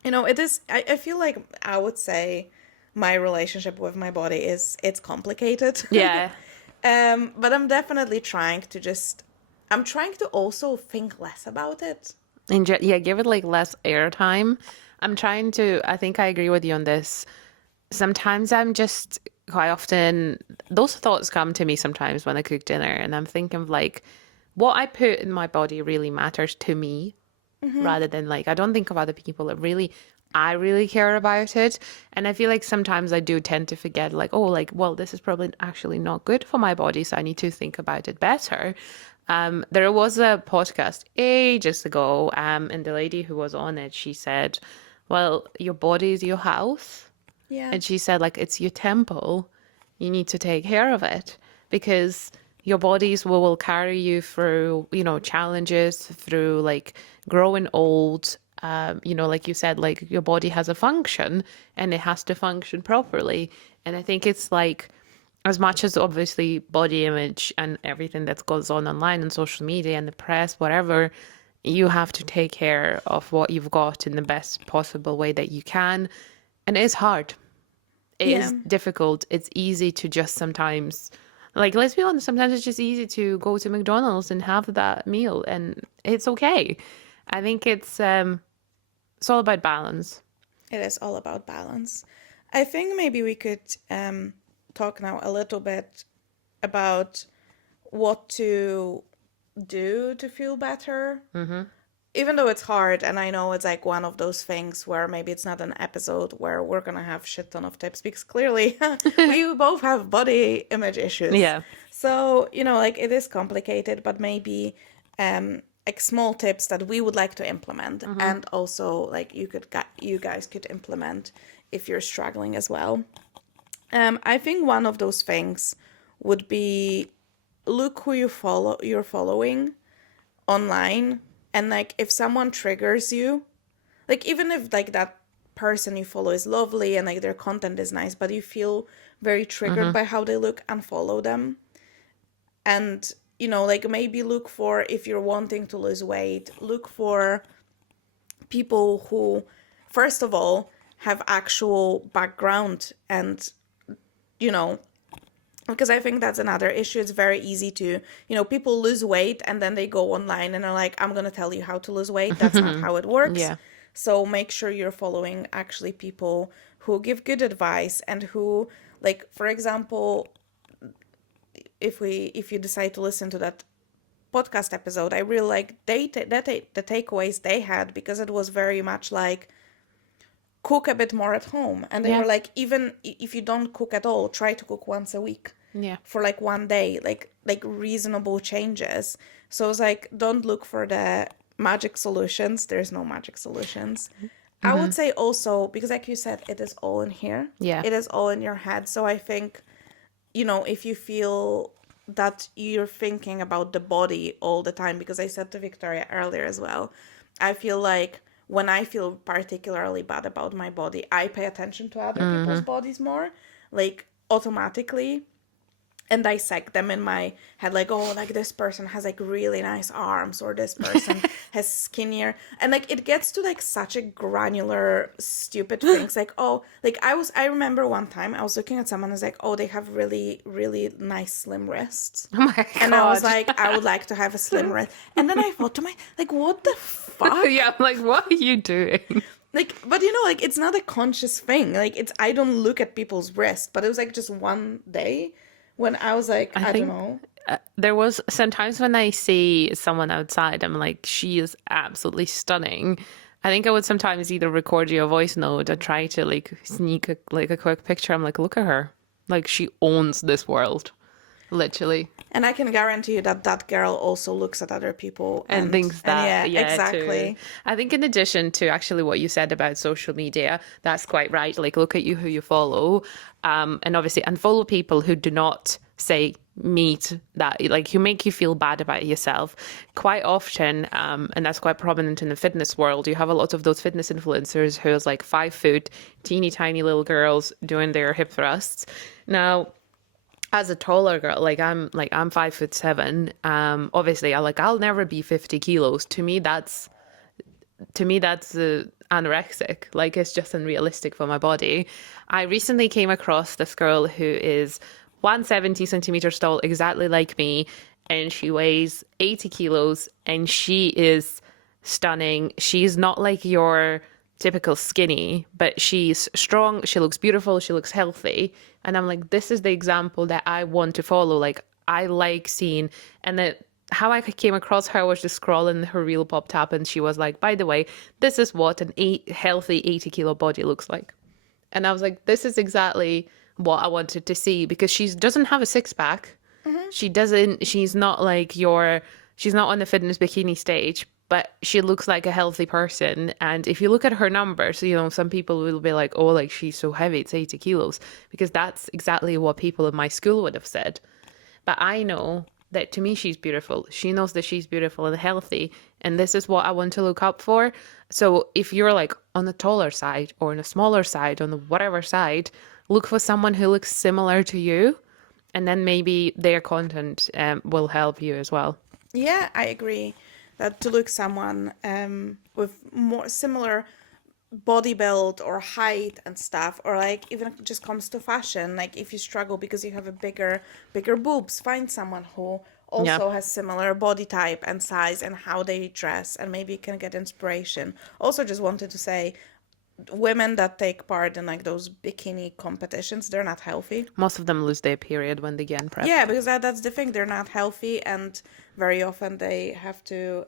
it is, I feel like I would say my relationship with my body it's complicated. Yeah. But I'm definitely I'm trying to also think less about it. Yeah, give it like less airtime. I think I agree with you on this. Sometimes I'm just quite often, those thoughts come to me sometimes when I cook dinner, and I'm thinking of like, what I put in my body really matters to me, rather than like, I don't think of other people. I really care about it. And I feel like sometimes I do tend to forget, like, oh, like, well, this is probably actually not good for my body, so I need to think about it better. There was a podcast ages ago, and the lady who was on it, she said, well, your body is your house. Yeah. And she said, like, it's your temple. You need to take care of it, because your bodies will carry you through, challenges, through like growing old. Like you said, like your body has a function and it has to function properly. And I think it's like, as much as obviously body image and everything that goes on online and social media and the press, whatever, you have to take care of what you've got in the best possible way that you can. And it is hard. It Yeah. is difficult. It's easy to just sometimes, like, let's be honest, sometimes it's just easy to go to McDonald's and have that meal, and it's okay. I think it's all about balance. It is all about balance. I think maybe we could talk now a little bit about what to do to feel better. Even though it's hard, and I know it's like one of those things where maybe it's not an episode where we're gonna have shit ton of tips, because clearly we both have body image issues. Yeah. So, like, it is complicated, but maybe like small tips that we would like to implement, and also like you guys could implement if you're struggling as well. I think one of those things would be, look who you're following online. And like, if someone triggers you, like, even if like that person you follow is lovely and like their content is nice, but you feel very triggered by how they look, unfollow them. And, like, maybe look for, if you're wanting to lose weight, look for people who, first of all, have actual background, and, because I think that's another issue. It's very easy to, people lose weight and then they go online and are like, I'm going to tell you how to lose weight. That's not how it works. Yeah. So make sure you're following actually people who give good advice, and who, like, for example, if you decide to listen to that podcast episode, I really like the takeaways they had, because it was very much like, cook a bit more at home. And they were like, even if you don't cook at all, try to cook once a week. Yeah. For like one day, like reasonable changes. So it's like, don't look for the magic solutions. There's no magic solutions. I would say also, because like you said, it is all in here. Yeah. It is all in your head. So I think you know, if you feel that you're thinking about the body all the time, because I said to Victoria earlier as well, I feel like when I feel particularly bad about my body, I pay attention to other people's bodies more, like automatically, and dissect them in my head, like, oh, like this person has like really nice arms, or this person has skinnier, and like it gets to like such a granular stupid things, like, oh, like I remember one time I was looking at someone, I was like, oh, they have really really nice slim wrists, Oh my and I was God. like, I would like to have a slim wrist, and then I thought to my, like, what the fuck? Yeah, I'm like, what are you doing? Like, but you know, like, it's not a conscious thing. Like, it's, I don't look at people's wrists, but it was like just one day when I was like, I don't think know. There was sometimes when I see someone outside, I'm like, she is absolutely stunning. I think I would sometimes either record you a voice note or try to like sneak a quick picture. I'm like, look at her. Like she owns this world, literally. And I can guarantee you that that girl also looks at other people And thinks that, yeah, exactly. too. I think in addition to actually what you said about social media, that's quite right. Like, look at you who you follow, and obviously unfollow people who do not say meet that, like, who make you feel bad about yourself. Quite often, and that's quite prominent in the fitness world, you have a lot of those fitness influencers who's like 5 foot, teeny tiny little girls doing their hip thrusts. Now, as a taller girl, I'm 5'7". Obviously, I'll never be 50 kilos. To me, that's anorexic. Like it's just unrealistic for my body. I recently came across this girl who is 170 centimeters tall, exactly like me, and she weighs 80 kilos, and she is stunning. She's not like your typical skinny, but she's strong. She looks beautiful. She looks healthy. And I'm like, this is the example that I want to follow. Like, I like seeing, and that how I came across her was just scrolling, her reel popped up, and she was like, by the way, this is what healthy 80-kilo body looks like. And I was like, this is exactly what I wanted to see, because she doesn't have a six pack. She doesn't, she's not on the fitness bikini stage, but she looks like a healthy person. And if you look at her numbers, you know, some people will be like, oh, like she's so heavy, it's 80 kilos, because that's exactly what people in my school would have said. But I know that to me, she's beautiful. She knows that she's beautiful and healthy. And this is what I want to look up for. So if you're like on the taller side or on a smaller side, on the whatever side, look for someone who looks similar to you. And then maybe their content will help you as well. Yeah, I agree that to look someone with more similar body build or height and stuff, or like even if it just comes to fashion, like if you struggle because you have a bigger boobs, find someone who also has similar body type and size and how they dress, and maybe you can get inspiration. Also, just wanted to say, women that take part in like those bikini competitions, they're not healthy. Most of them lose their period when they get in prep. Yeah, because that's the thing. They're not healthy, and very often they have to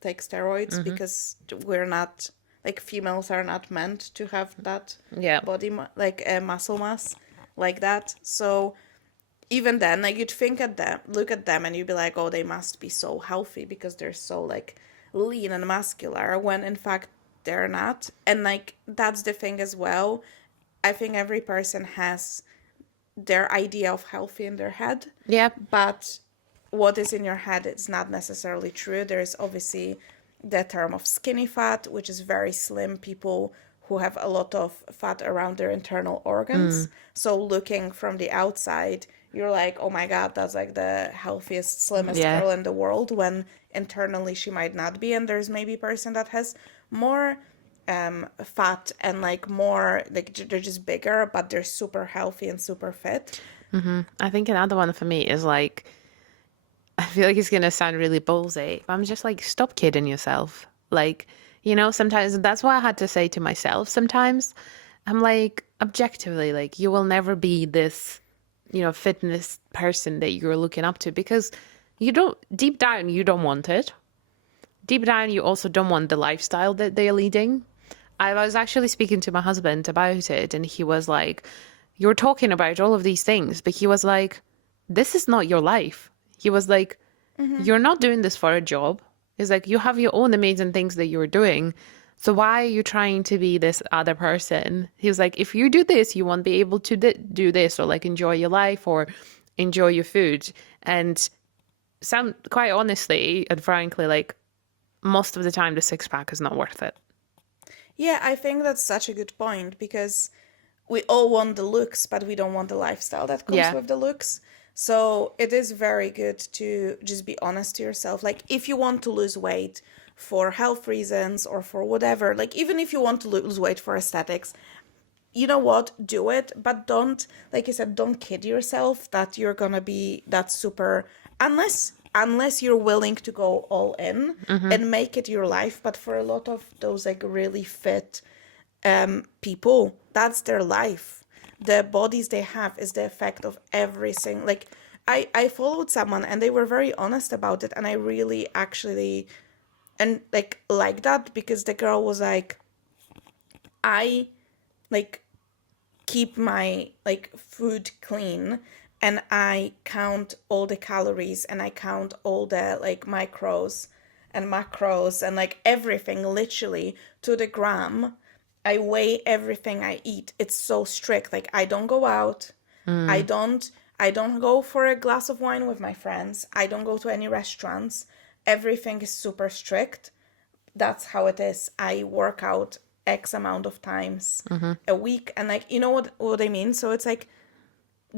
take steroids because we're not, like, females are not meant to have that body muscle mass like that. So even then, like, you'd think at them, look at them, and you'd be like, oh, they must be so healthy because they're so like lean and muscular, when in fact they're not. And like that's the thing as well. I think every person has their idea of healthy in their head. Yeah. But what is in your head is not necessarily true. There's obviously the term of skinny fat, which is very slim people who have a lot of fat around their internal organs. So looking from the outside, you're like, oh my God, that's like the healthiest, slimmest girl in the world, when internally she might not be. And there's maybe a person that has more fat and like more, like they're just bigger, but they're super healthy and super fit. I think another one for me is like, I feel like it's going to sound really ballsy, but I'm just like, stop kidding yourself. Like, you know, sometimes that's what I had to say to myself. Sometimes I'm like, objectively, like, you will never be this, you know, fitness person that you're looking up to, because you don't, deep down, you don't want it. Deep down, you also don't want the lifestyle that they're leading. I was actually speaking to my husband about it, and he was like, you're talking about all of these things, but he was like, this is not your life. He was like, you're not doing this for a job. He's like, you have your own amazing things that you're doing, So why are you trying to be this other person? He was like, if you do this, you won't be able to do this, or like enjoy your life or enjoy your food. And quite honestly and frankly, like most of the time, the six pack is not worth it. Yeah, I think that's such a good point because we all want the looks, but we don't want the lifestyle that comes Yeah. with the looks. So it is very good to just be honest to yourself. Like, if you want to lose weight for health reasons or for whatever, like, even if you want to lose weight for aesthetics, you know what? Do it, but don't, like you said, don't kid yourself that you're gonna be that super, unless you're willing to go all in and make it your life. But for a lot of those like really fit people, that's their life. The bodies they have is the effect of everything. Like, I followed someone and they were very honest about it, and I really actually and like that, because the girl was like, I like keep my like food clean, and I count all the calories, and I count all the like micros and macros and like everything literally to the gram. I weigh everything I eat. It's so strict. Like, I don't go out. I don't I don't go for a glass of wine with my friends. I don't go to any restaurants. Everything is super strict. That's how it is. I work out X amount of times a week, and like, you know what I mean? So it's like,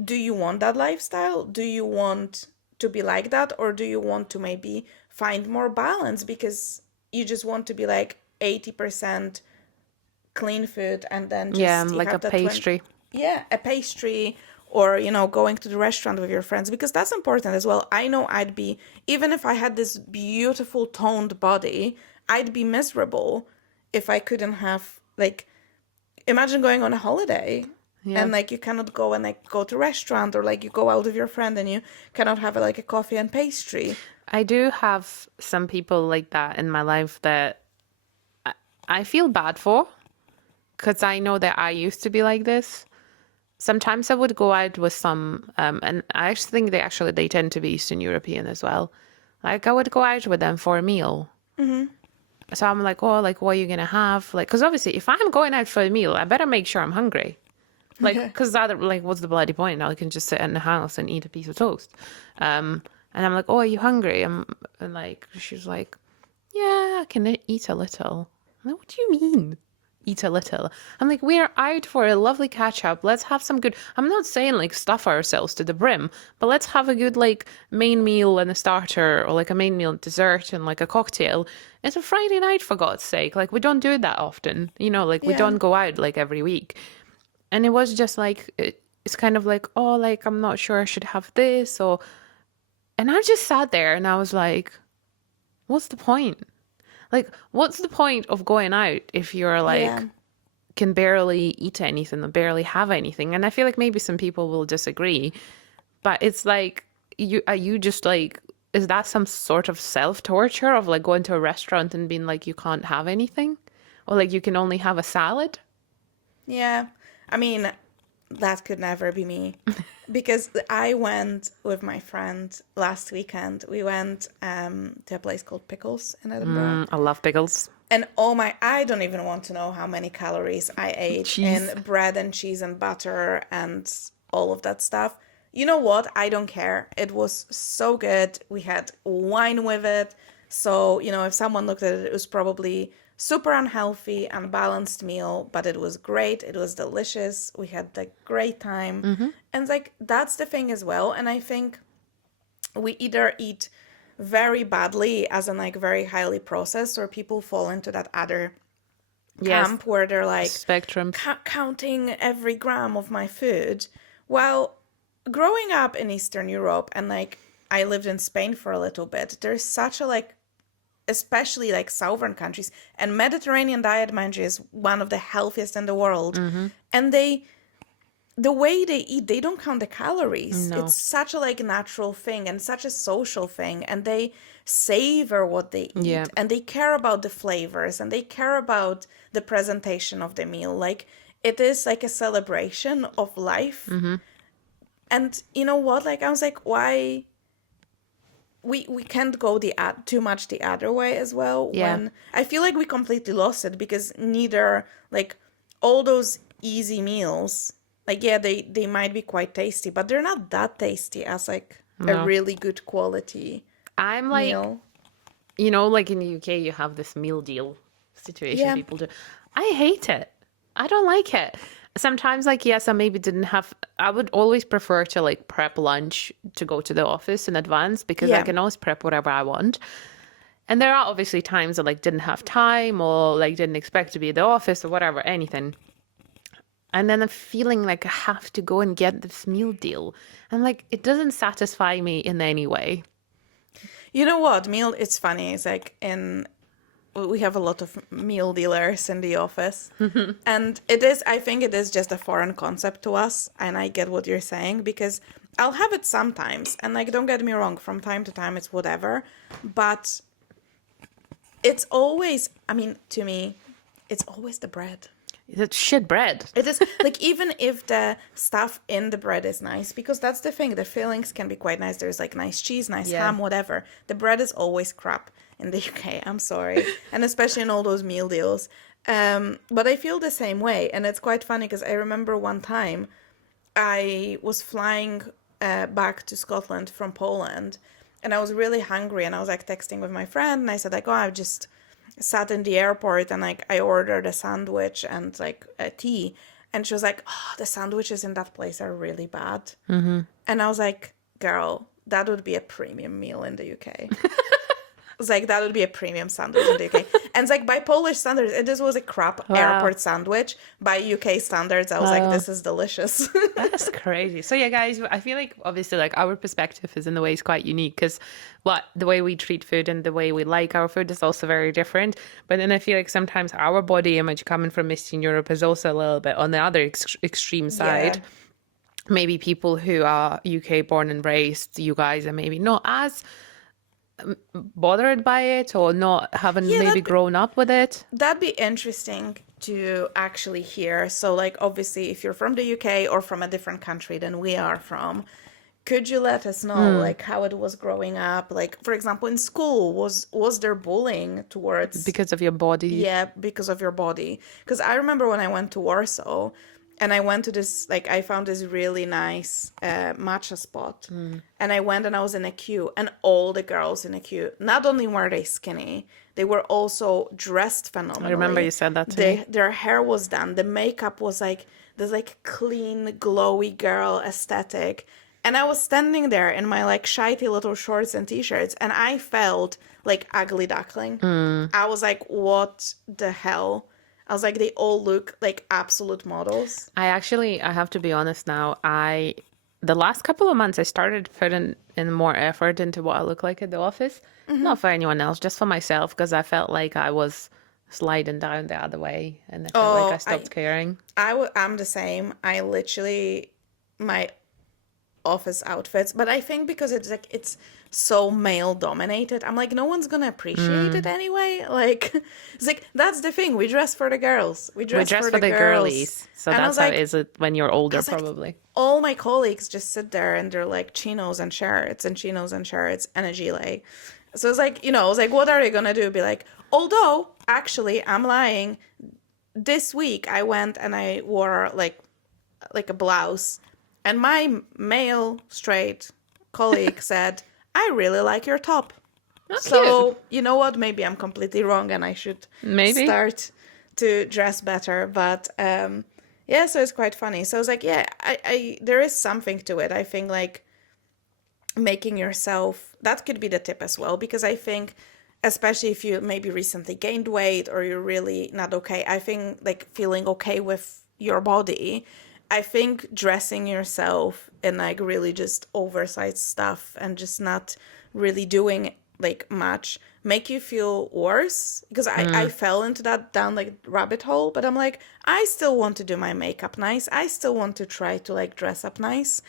do you want that lifestyle? Do you want to be like that, or do you want to maybe find more balance because you just want to be like 80% clean food, and then Yeah, just you like a have that 20, pastry. yeah, a pastry, or going to the restaurant with your friends, because that's important as well. I know I'd be, even if I had this beautiful toned body, I'd be miserable if I couldn't have, like, imagine going on a holiday Yeah. and like you cannot go and like go to restaurant, or like you go out with your friend and you cannot have like a coffee and pastry. I do have some people like that in my life that I feel bad for, because I know that I used to be like this. Sometimes I would go out with some, and I actually think they tend to be Eastern European as well. Like, I would go out with them for a meal. So I'm like, oh, like, what are you gonna have? Like, because obviously, if I'm going out for a meal, I better make sure I'm hungry. Like, Yeah. because like, what's the bloody point? I can just sit in the house and eat a piece of toast. And I'm like, oh, are you hungry? And like, she's like, yeah, I can eat a little. I'm like, what do you mean? Eat a little. I'm like, we're out for a lovely catch up. Let's have some good. I'm not saying like stuff ourselves to the brim, but let's have a good like main meal and a starter, or like a main meal, dessert, and like a cocktail. It's a Friday night, for God's sake. Like, we don't do it that often, like we Yeah. don't go out like every week. And it was just like, it's kind of like, oh, like, I'm not sure I should have this, or. And I just sat there and I was like, what's the point? Like, what's the point of going out if you're like, Yeah. can barely eat anything or barely have anything? And I feel like maybe some people will disagree, but it's like, are you just like, is that some sort of self torture of like going to a restaurant and being like, you can't have anything? Or like, you can only have a salad? Yeah. I mean, that could never be me. Because I went with my friend last weekend. We went to a place called Pickles in Edinburgh. I love pickles. And oh my, I don't even want to know how many calories I ate Cheese. in bread and cheese and butter and all of that stuff. You know what? I don't care. It was so good. We had wine with it. So, if someone looked at it, it was probably super unhealthy, unbalanced meal, but it was great. It was delicious. We had a great time. And like, that's the thing as well. And I think we either eat very badly, as in like very highly processed, or people fall into that other Yes. camp where they're like Spectrum. counting every gram of my food. Well, growing up in Eastern Europe, and like I lived in Spain for a little bit, there's such a like, especially like southern countries, and Mediterranean diet, mind you, is one of the healthiest in the world. And the way they eat, they don't count the calories. No. It's such a like natural thing and such a social thing, and they savor what they eat. Yeah. And they care about the flavors, and they care about the presentation of the meal. Like, it is like a celebration of life. And you know what? Like, I was like, why we can't go too much the other way as well. Yeah. When I feel like we completely lost it, because neither, like, all those easy meals, like, yeah, they might be quite tasty, but they're not that tasty as like a No. really good quality I'm like, meal. you know, like in the UK, you have this meal deal situation Yeah. people do. I hate it. I don't like it. Sometimes, like, yes, I maybe didn't have, I would always prefer to like prep lunch to go to the office in advance because I Yeah. can always prep whatever I want. And there are obviously times I like didn't have time or like didn't expect to be at the office or whatever, anything. And then I'm feeling like I have to go and get this meal deal. And like, it doesn't satisfy me in any way. You know what? Meal, it's funny. It's like we have a lot of meal dealers in the office. And I think it is just a foreign concept to us. And I get what you're saying, because I'll have it sometimes. And like, don't get me wrong, from time to time, it's whatever. But it's always, I mean, to me, it's always the bread. It's shit bread. It is like, even if the stuff in the bread is nice, because that's the thing, the fillings can be quite nice. There's like nice cheese, nice Yeah. ham, whatever. The bread is always crap in the UK. I'm sorry, and especially in all those meal deals. But I feel the same way, and it's quite funny because I remember one time I was flying back to Scotland from Poland, and I was really hungry, and I was like texting with my friend, and I said like, oh, I've just sat in the airport and like I ordered a sandwich and like a tea, and she was like, oh, the sandwiches in that place are really bad. And I was like, girl, that would be a premium meal in the UK. It's like, that would be a premium sandwich in the UK. And it's like, by Polish standards, this was a crap airport sandwich. By UK standards, I was like, this is delicious. That's crazy. So yeah, guys, I feel like obviously like our perspective is in the ways quite unique because the way we treat food and the way we like our food is also very different. But then I feel like sometimes our body image coming from Eastern Europe is also a little bit on the other extreme side. Yeah. Maybe people who are UK born and raised, you guys are maybe not as bothered by it or not haven't maybe grown up with it. That'd be interesting to actually hear. So like, obviously, if you're from the UK or from a different country than we are from, could you let us know like how it was growing up? Like, for example, in school, was there bullying towards Because of your body. Yeah, because of your body. Because I remember when I went to Warsaw, and I went to this, like, I found this really nice matcha spot. And I went and I was in a queue, and all the girls in a queue, not only were they skinny, they were also dressed phenomenally. I remember you said that to me. Their hair was done. The makeup was like this like clean, glowy girl aesthetic. And I was standing there in my like shitey little shorts and t-shirts, and I felt like ugly duckling. I was like, what the hell? I was like, they all look like absolute models. I have to be honest now. The last couple of months, I started putting in more effort into what I look like at the office. Not for anyone else, just for myself, because I felt like I was sliding down the other way, and I felt like I stopped caring. I'm the same. I literally, my office outfits, but I think because it's so male dominated, I'm like, no one's gonna appreciate it anyway. Like, it's like, that's the thing, we dress for the girls, we dress for the girlies. So and that's how is it when you're older, probably. All my colleagues just sit there and they're like chinos and shirts and a gilet. So it's like, I was like, what are they gonna do? Be like, although actually I'm lying, this week I went and I wore like a blouse, and my male straight colleague said, I really like your top. So, cute. you know what? Maybe I'm completely wrong and I should start to dress better. But yeah, so it's quite funny. So I was like, yeah, I there is something to it. I think like making yourself, that could be the tip as well. Because I think, especially if you maybe recently gained weight or you're really not okay, I think like feeling okay with your body, I think dressing yourself in like really just oversized stuff and just not really doing like much make you feel worse. Because I fell into that down like rabbit hole, but I'm like, I still want to do my makeup nice. I still want to try to like dress up nice.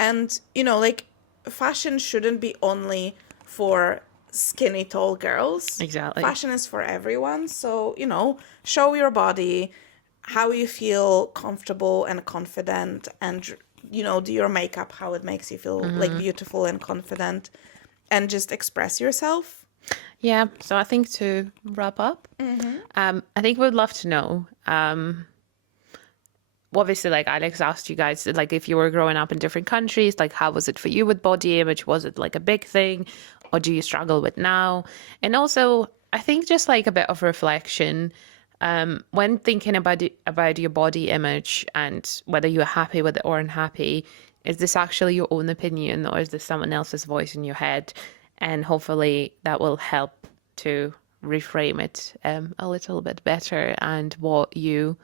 And, like fashion shouldn't be only for skinny, tall girls. Exactly. Fashion is for everyone. So, show your body, how you feel comfortable and confident, and do your makeup how it makes you feel like beautiful and confident. and just express yourself. Yeah. So I think to wrap up, I think we'd love to know. Obviously, like Alex asked you guys, like if you were growing up in different countries, like how was it for you with body image? Was it like a big thing, or do you struggle with now? And also, I think just like a bit of reflection, when thinking about your body image and whether you're happy with it or unhappy, is this actually your own opinion, or is this someone else's voice in your head? And hopefully that will help to reframe it a little bit better and what you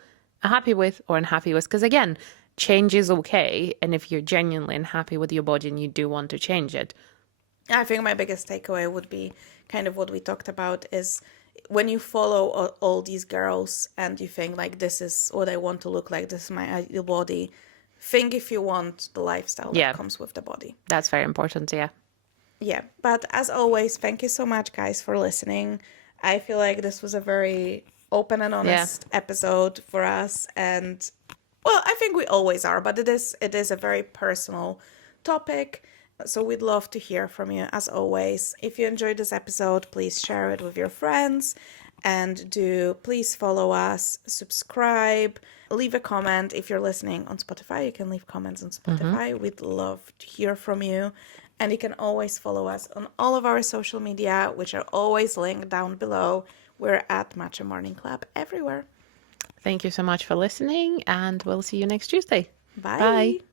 are happy with or unhappy with. Because again, change is okay. And if you're genuinely unhappy with your body and you do want to change it, I think my biggest takeaway would be kind of what we talked about is when you follow all these girls and you think like this is what I want to look like, this is my ideal body, think if you want the lifestyle Yeah. that comes with the body. that's very important. Yeah. Yeah, but as always, thank you so much, guys, for listening. I feel like this was a very open and honest episode for us, and well, I think we always are, but it is a very personal topic. So we'd love to hear from you as always. If you enjoyed this episode, please share it with your friends, and do please follow us, subscribe, leave a comment. If you're listening on Spotify, you can leave comments on Spotify. We'd love to hear from you. And you can always follow us on all of our social media, which are always linked down below. We're at Matcha Morning Club everywhere. Thank you so much for listening, and we'll see you next Tuesday. Bye. Bye.